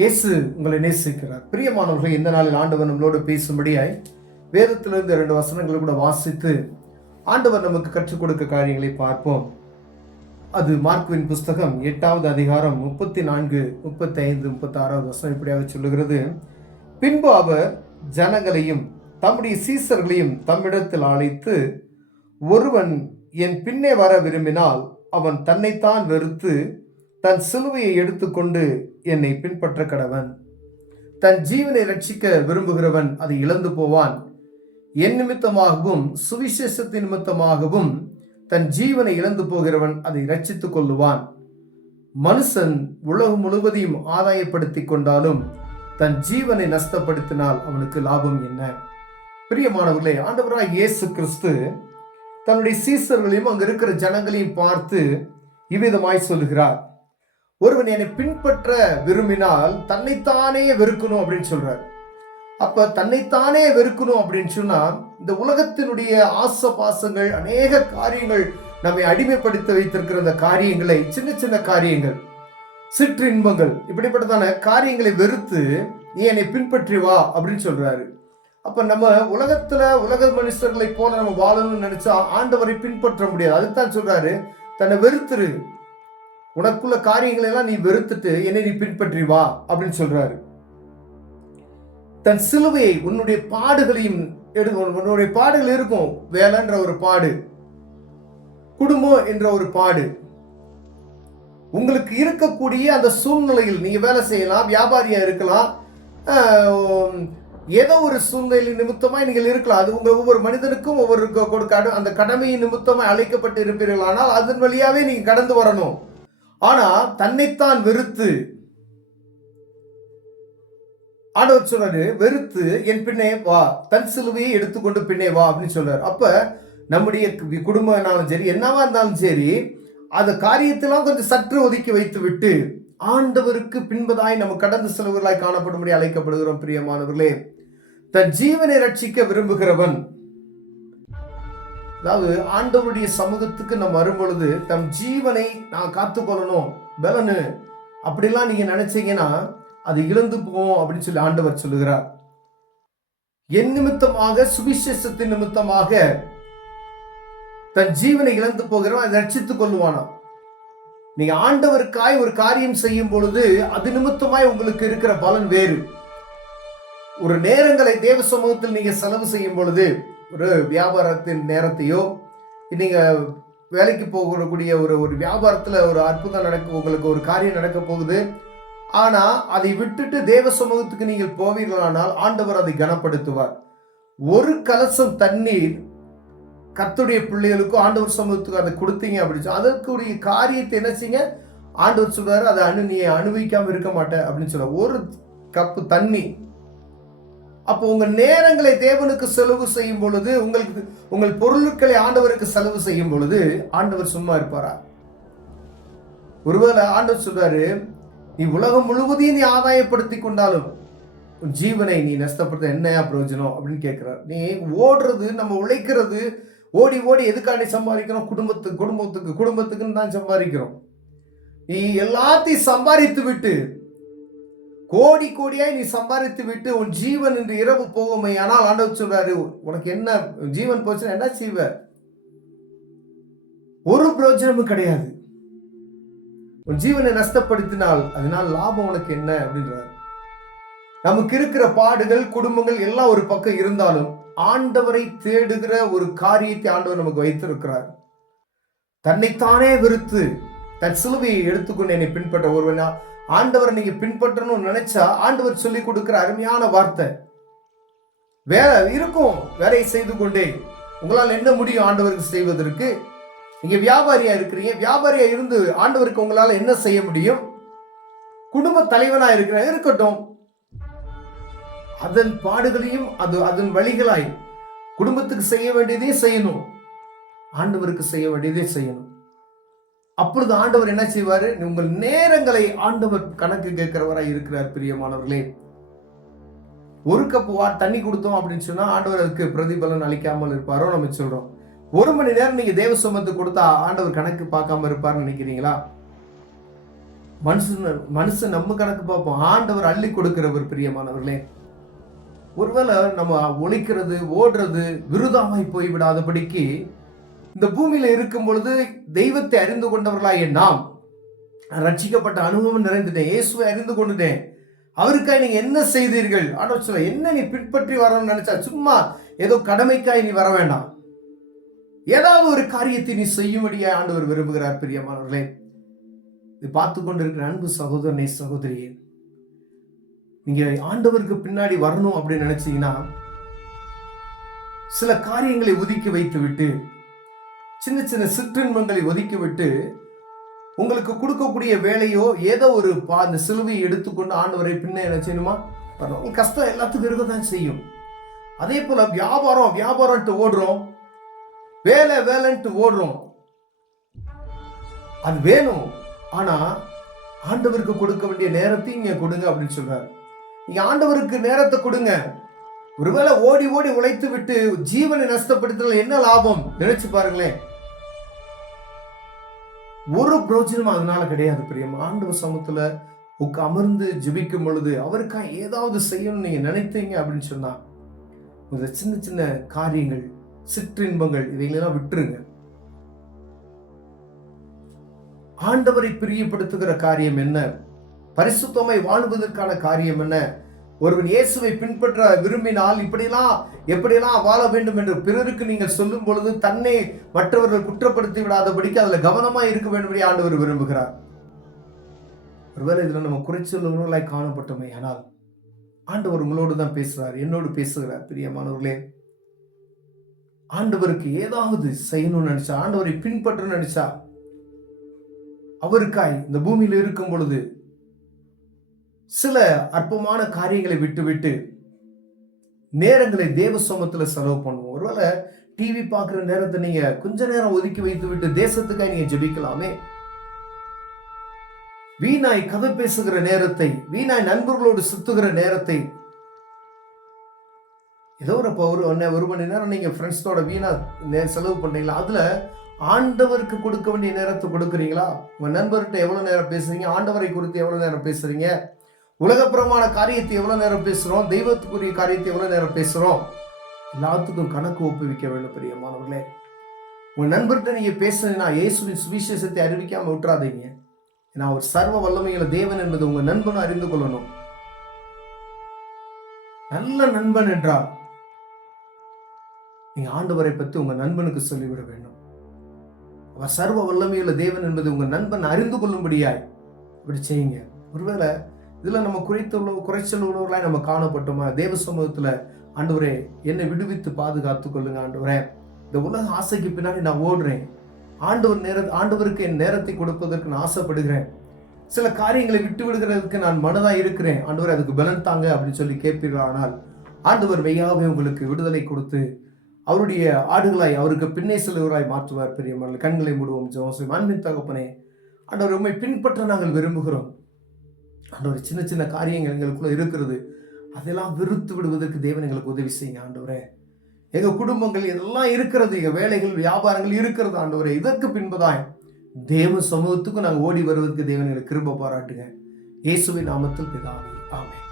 இயேசு உங்களை நேசிக்கிறார். பிரியமானவர்கள், இந்த நாளில் ஆண்டவர் நம்மளோடு பேசும்படியாய் வேதத்திலிருந்து 2 வசனங்களை கூட வாசித்து ஆண்டவர் நமக்கு கற்றுக் கொடுக்க காரியங்களை பார்ப்போம். அது மார்க்குவின் புஸ்தகம் 8வது அதிகாரம் 34, 35, 36வது வசனம் இப்படியாக சொல்லுகிறது. பின்பு அவர் ஜனங்களையும் தம்முடைய சீசர்களையும் தம்மிடத்தில் அழைத்து, ஒருவன் என் பின்னே வர விரும்பினால் அவன் தன்னைத்தான் வெறுத்து தன் சிலுவையை எடுத்துக்கொண்டு என்னை பின்பற்ற கடவன். தன் ஜீவனை ரட்சிக்க விரும்புகிறவன் அதை இழந்து போவான். என் நிமித்தமாகவும் சுவிசேஷத்தின் நிமித்தமாகவும் தன் ஜீவனை இழந்து போகிறவன் அதை ரட்சித்துக் கொள்ளுவான். மனுஷன் உலகம் முழுவதையும் ஆதாயப்படுத்தி கொண்டாலும் தன் ஜீவனை நஷ்டப்படுத்தினால் அவனுக்கு லாபம் என்ன? பிரியமானவர்களே, ஆண்டவராய் இயேசு கிறிஸ்து தன்னுடைய சீசர்களையும் அங்க இருக்கிற ஜனங்களையும் பார்த்து இவ்விதமாய் சொல்லுகிறார். ஒருவன் என்னை பின்பற்ற விரும்பினால் தன்னைத்தானே வெறுக்கணும் அப்படின்னு சொல்றார். அப்ப தன்னைத்தானே வெறுக்கணும் அப்படின்னு சொன்னா, இந்த உலகத்தினுடைய ஆசை பாசங்கள், அநேக காரியங்கள் நம்மை அடிமைப்படுத்த வைத்திருக்கிற அந்த காரியங்களை, சின்ன சின்ன காரியங்கள், சிற்றின்பங்கள், இப்படிப்பட்டதான காரியங்களை வெறுத்து நீ என்னை பின்பற்றி வா அப்படின்னு சொல்றாரு. அப்ப நம்ம உலக மனுஷர்களை போல நம்ம வாழணும்னு நினைச்சா ஆண்டவரை பின்பற்ற முடியாது. அதுதான் சொல்றாரு, தன்னை வெறுத்துரு, உனக்குள்ள காரியங்களை எல்லாம் நீ வெறுத்துட்டு என்னை நீ பின்பற்றி வா அப்படின்னு சொல்றாரு. தன் சிலுவையை, உன்னுடைய பாடுகளையும் உன்னுடைய பாடுகள் இருக்கும். வேலைன்ற ஒரு பாடு, குடும்பம் என்ற ஒரு பாடு, உங்களுக்கு இருக்கக்கூடிய அந்த சூழ்நிலையில் நீங்க வேலை செய்யலாம், வியாபாரியா இருக்கலாம், ஏதோ ஒரு சூழ்நிலை நிமித்தமாய் நீங்கள் இருக்கலாம். அது உங்க ஒவ்வொரு மனிதனுக்கும் ஒவ்வொரு கொடுக்க அந்த கடமையின் நிமித்தமாய் அழைக்கப்பட்டு இருப்பீர்கள். ஆனால் அதன் வழியாவே நீங்க கடந்து வரணும். ஆனா தன்னைத்தான் வெறுத்து, ஆண்டவர் சொல்றாரு, வெறுத்து என் பின்னே வா, தன் சிலுவையை எடுத்துக்கொண்டு பின்னே வா அப்படின்னு சொல்றாரு. அப்ப நம்முடைய குடும்பம்னாலும் சரி, என்னவா இருந்தாலும் சரி, அந்த காரியத்தெல்லாம் கொஞ்சம் சற்று ஒதுக்கி வைத்து விட்டு ஆண்டவருக்கு பின்பதாய் நம்ம கடந்து செல்வர்களாய் காணப்படும்படி அழைக்கப்படுகிறோம். பிரியமானவர்களே, தன் ஜீவனை ரட்சிக்க விரும்புகிறவன், அதாவது ஆண்டவருடைய சமூகத்துக்கு நம்ம வரும் பொழுது தம் ஜீவனை நான் காத்துக்கொள்ளணும் பலனு அப்படிலாம் நீங்க நினைச்சீங்கன்னா அது இழந்து போவோம் அப்படின்னு சொல்லி ஆண்டவர் சொல்லுகிறார். என் நிமித்தமாக, சுவிசேஷத்தின் நிமித்தமாக தன் ஜீவனை இழந்து போகிறவன் அதை ரட்சித்துக் கொள்ளுவானா. நீங்க ஆண்டவருக்காய் ஒரு காரியம் செய்யும் பொழுது அது நிமித்தமாய் உங்களுக்கு இருக்கிற பலன் வேறு. ஒரு நேரங்களை தேவ சமூகத்தில் நீங்க செலவு செய்யும் பொழுது, ஒரு வியாபாரத்தின் நேரத்தையோ, நீங்க வேலைக்கு போகக்கூடிய ஒரு வியாபாரத்துல ஒரு அற்புதம் நடக்க, உங்களுக்கு ஒரு காரியம் நடக்க போகுது. ஆனா அதை விட்டுட்டு தேவ சமூகத்துக்கு நீங்கள் போவீர்களானால் ஆண்டவர் அதை கனப்படுத்துவார். ஒரு கலசம் தண்ணீர் கர்த்தருடைய பிள்ளைகளுக்கும் ஆண்டவர் சமூகத்துக்கு அதை கொடுத்தீங்க அப்படின்னு அதற்குரிய காரியத்தை என்ன செய்யுங்க, ஆண்டவர் சொல்றாரு, அதை நீ அனுபவிக்காம இருக்க மாட்டேன் அப்படின்னு சொல்ற. ஒரு கப்பு தண்ணி. அப்போ உங்க நேரங்களை தேவனுக்கு செலவு செய்யும் பொழுது, உங்கள் பொருட்களை ஆண்டவருக்கு செலவு செய்யும் பொழுது ஆண்டவர் சும்மா இருப்பாரா? ஒருவேளை ஆண்டவர் சொல்றாரு, நீ உலகம் முழுவதையும் நீ ஆதாயப்படுத்தி கொண்டாலும் உன் ஜீவனை நீ நஷ்டப்படுத்த என்னையா பிரயோஜனம் அப்படின்னு கேட்கிறார். நீ ஓடுறது, நம்ம உழைக்கிறது, ஓடி ஓடி எதுக்காண்டி சம்பாதிக்கிறோம்? குடும்பத்துக்குன்னு தான் சம்பாதிக்கிறோம். நீ எல்லாத்தையும் சம்பாதித்து விட்டு, கோடி கோடியாய் நீ சம்பாதித்து விட்டு உன் ஜீவன் என்று இரவு போகுமே. ஆனால் ஆண்டவர் சொல்றாரு, உனக்கு என்ன ஜீவன் போச்சுன்னா என்ன செய்வ? ஒரு பிரயோஜனமும் கிடையாது. உன் ஜீவனை நஷ்டப்படுத்தினால் அதனால் லாபம் உனக்கு என்ன அப்படின்றார். நமக்கு இருக்கிற பாடுகள், குடும்பங்கள் எல்லாம் ஒரு பக்கம் இருந்தாலும் ஆண்டவரை தேடுகிற ஒரு காரியத்தை ஆண்டவர் நமக்கு வைத்திருக்கிறார். தன்னைத்தானே வெறுத்து தன் சிலுவையை எடுத்துக்கொண்டு என்னை பின்பற்ற ஒருவனா, ஆண்டவரை நீங்க பின்பற்றணும்னு நினைச்சா ஆண்டவர் சொல்லி கொடுக்கிற அருமையான வார்த்தை, வேலை இருக்கும், வேலையை செய்து கொண்டே உங்களால் என்ன முடியும் ஆண்டவருக்கு செய்வதற்கு? நீங்க வியாபாரியா இருக்கிறீங்க, வியாபாரியா இருந்து ஆண்டவருக்கு உங்களால என்ன செய்ய முடியும்? குடும்ப தலைவனா இருக்கட்டும், அதன் பாடுகளையும் அதன் வழிகளாய் குடும்பத்துக்கு செய்ய வேண்டியதையும் செய்யணும், ஆண்டவருக்கு செய்ய வேண்டியதையும் செய்யணும். அப்பொழுது ஆண்டவர் என்ன செய்வாரு? உங்கள் நேரங்களை ஆண்டவர் கணக்கு கேட்கிறவராய் இருக்கிறார். பிரியமானவர்களே, ஒரு கப் தண்ணி கொடுத்தோம் அப்படின்னு சொன்னா ஆண்டவர் அதுக்கு பிரதிபலன் அளிக்காமல் இருப்பாரோ? நம்ம சொல்றோம். 1 மணி நேரம் நீங்க தேவ சமூகத்துக்கு கொடுத்தா ஆண்டவர் கணக்கு பார்க்காம இருப்பார்னு நினைக்கிறீங்களா? மனுஷன் நம்ம கணக்கு பார்ப்போம். ஆண்டவர் அள்ளி கொடுக்கிறவர் பிரியமானவர்களே. ஒருவேளை நம்ம உழைக்கிறது ஓடுறது விருதாமாய் போய்விடாதபடிக்கு இந்த பூமியில இருக்கும் பொழுது தெய்வத்தை அறிந்து கொண்டவர்களாய் நாம் ரட்சிக்கப்பட்ட அனுபவம் நிறைந்துட்டேன், இயேசுவை அறிந்து கொண்டுட்டேன், அவருக்காய் நீங்க என்ன செய்தீர்கள்? ஆண்டவர் சொல்ல, என்ன நீ பின்பற்றி வரணும்னு நினைச்சா சும்மா ஏதோ கடமைக்காய் நீ வர வேண்டாம், ஏதாவது ஒரு காரியத்தை நீ செய்யும்படியா ஆண்டவர் விரும்புகிறார். பிரியமானவர்களே, இது பார்த்து கொண்டிருக்கிற அன்பு சகோதரனே சகோதரியே, நீங்க ஆண்டவருக்கு பின்னாடி வரணும் அப்படின்னு நினைச்சீங்கன்னா சில காரியங்களை ஒதுக்கி வைத்து விட்டு, சின்ன சின்ன சிற்றின்பங்களை ஒதுக்கி விட்டு, உங்களுக்கு கொடுக்கக்கூடிய வேலையோ ஏதோ ஒரு அந்த சிலுவையை எடுத்துக்கொண்டு ஆண்டவரை பின்ன என்ன செய்யணுமா வரணும். கஷ்டம் எல்லாத்துக்கும் இருக்கதான் செய்யும். அதே போல வியாபாரம்ட்டு ஓடுறோம், வேலைன்ட்டு ஓடுறோம், அது வேணும். ஆனா ஆண்டவருக்கு கொடுக்க வேண்டிய நேரத்தை இங்க கொடுங்க அப்படின்னு சொல்றாரு. நீங்க ஆண்டவருக்கு நேரத்தை கொடுங்க. ஒருவேளை ஓடி ஓடி உழைத்து விட்டு ஜீவனை நஷ்டப்படுத்தினால் என்ன லாபம்? நினைச்சு பாருங்களேன். ஒரு பிரயோஜனம் அதனால கிடையாது. பிரியம், ஆண்டவர் சமூகத்துல அமர்ந்து ஜெபிக்கும் பொழுது அவருக்காக ஏதாவது செய்யணும்னு நீங்க நினைத்தீங்க அப்படின்னு சொன்னா இந்த சின்ன சின்ன காரியங்கள், சிற்றின்பங்கள், இதையெல்லாம் விட்டுருங்க. ஆண்டவரை பிரியப்படுத்துகிற காரியம் என்ன? பரிசுத்தமாய் வாழ்வதற்கான காரியம் என்ன? ஒருவன் இயேசுவை பின்பற்ற விரும்பினால் எப்படியெல்லாம் வாழ வேண்டும் என்று பிறருக்கு நீங்கள் சொல்லும் பொழுது தன்னை மற்றவர்கள் குற்றப்படுத்தி விடாதபடிக்கு அதுல கவனமா இருக்க வேண்டும் ஆண்டவர் விரும்புகிறார். ஒருவேளை இதுல நம்ம குறைச்சொல்லுகளாய் காணப்பட்டோமே, ஆனால் ஆண்டவர் உங்களோடு தான் பேசுறார், என்னோடு பேசுகிறார். பிரியமானவர்களே, ஆண்டவருக்கு ஏதாவது செய்யணும்னு நினைச்சா, ஆண்டவரை பின்பற்ற நினைச்சா, அவருக்காய் இந்த பூமியில இருக்கும் பொழுது சில அற்பமான காரியங்களை விட்டு நேரங்களை தேவ சமூகத்துல செலவு பண்ணுவோம். ஒருவேளை டிவி பார்க்கிற நேரத்தை நீங்க கொஞ்ச நேரம் ஒதுக்கி வைத்து விட்டு தேசத்துக்காக நீங்க ஜெபிக்கலாமே. வீணாய் கதை பேசுகிற நேரத்தை, வீணாய் நண்பர்களோடு சுத்துகிற நேரத்தை, ஏதோ ஒரு மணி நேரம் நீங்க ஃப்ரெண்ட்ஸோட வீணா செலவு பண்றீங்களா? அதுல ஆண்டவருக்கு கொடுக்க வேண்டிய நேரத்தை கொடுக்குறீங்களா? உங்க நண்பர்கிட்ட எவ்வளவு நேரம் பேசுறீங்க? ஆண்டவரை குறித்து எவ்வளவு நேரம் பேசுறீங்க? உலகப்புறமான காரியத்தை எவ்வளவு நேரம் பேசுறோம்? தெய்வத்துக்குரிய காரியத்தை எவ்வளவு நேரம் பேசுறோம்? எல்லாத்துக்கும் கணக்கு ஒப்புவிக்க வேண்டும். பிரியமானவர்களே, உங்க நண்பர்கிட்ட நீங்க பேசுறீங்கன்னா இயேசுவின் சுவிசேஷத்தை அறிவிக்காம விட்டுறாதீங்க. ஏன்னா அவர் சர்வ வல்லமையுள்ள தேவன் என்பது உங்க நண்பனும் அறிந்து கொள்ளணும். நல்ல நண்பன் என்றால் நீங்க ஆண்டவரை பற்றி உங்க நண்பனுக்கு சொல்லிவிட வேண்டும். அவர் சர்வ வல்லமையுள்ள தேவன் என்பது உங்க நண்பன் அறிந்து கொள்ளும்படியாய் இப்படி செய்யுங்க. ஒருவேளை இதுல நம்ம குறைச்சல் உள்ளவர்களாய் நம்ம காணப்பட்டோமா? தேவ சமூகத்துல, ஆண்டவரே என்னை விடுவித்து பாதுகாத்து கொள்ளுங்க. ஆண்டவரே, இந்த உலக ஆசைக்கு பின்னாடி நான் ஓடுறேன், ஆண்டவருக்கு என் நேரத்தை கொடுப்பதற்கு நான் ஆசைப்படுகிறேன், சில காரியங்களை விட்டு விடுகிறதுக்கு நான் மனதா இருக்கிறேன், ஆண்டவரே அதுக்கு பலன் தாங்க அப்படின்னு சொல்லி கேட்பீர்கள். ஆனால் ஆண்டவர் மெய்யாவே உங்களுக்கு விடுதலை கொடுத்து அவருடைய ஆடுகளாய் அவருக்கு பின்னே செல்வராய் மாற்றுவார். பெரியவர்கள் கண்களை மூடுவோம், ஜெபம். அன்பின் தகப்பனே, ஆண்டவர் உம்மை பின்பற்ற நாங்கள் விரும்புகிறோம். ஆண்டவர் சின்ன சின்ன காரியங்கள் எங்களுக்குள்ள இருக்கிறது, அதெல்லாம் வெறுத்து விடுவதற்கு தேவன் எங்களுக்கு உதவி செய்யுங்க. ஆண்டவரே, எங்க குடும்பங்கள் இதெல்லாம் இருக்கிறது, எங்க வேலைகள் வியாபாரங்கள் இருக்கிறது. ஆண்டவரே, இதற்கு பின்புதான் தேவ சமூகத்துக்கு நாங்கள் ஓடி வருவதற்கு தேவன் எங்களுக்கு கிருபை பாராட்டுங்க. இயேசுவின் நாமத்தில் பிதாவே, ஆமென்.